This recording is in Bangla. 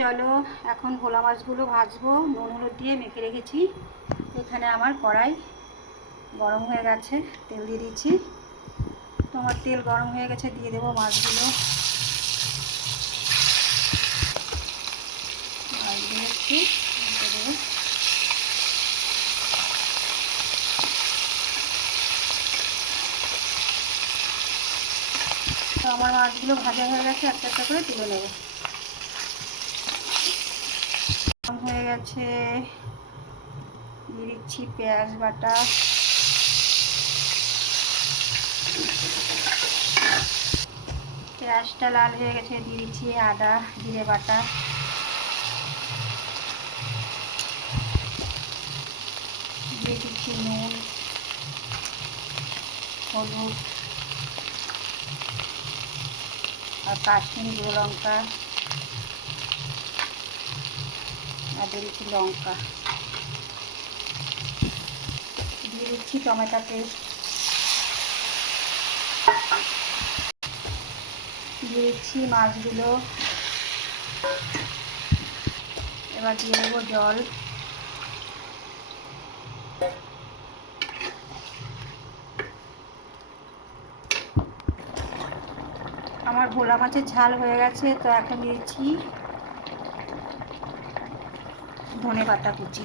চলো এখন ভোলা মাছগুলো ভাজবো। নুন হলুদ দিয়ে মেখে রেখেছি। এখানে আমার কড়াই গরম হয়ে গেছে, তেল দিয়ে দিচ্ছি। তোমার তেল গরম হয়ে গেছে, দিয়ে দেবো মাছগুলো। মাছগুলো একটু দেবো। তো আমার মাছগুলো ভাজা হয়ে গেছে, একটা একটা করে তুলে নেব। গরম হয়ে গেছে, দিয়ে দিচ্ছি পেঁয়াজ বাটা, পেঁয়াজটা লাল হয়ে গেছে, দিয়ে দিচ্ছি আদা জিরে বাটা, দিয়ে দিচ্ছি নুন হলুদ আর কাশ্মীরি গুঁড়ো লঙ্কা, আর দিয়ে দিচ্ছি লঙ্কা, দিয়ে দিচ্ছি টমেটো পেস্ট, দিয়ে দিচ্ছি মাছগুলো। এবার দিয়ে দেবো জল। আমার ভোলা মাছের ঝাল হয়ে গেছে, তো এখন দিচ্ছি ধনে পাতা কুচি।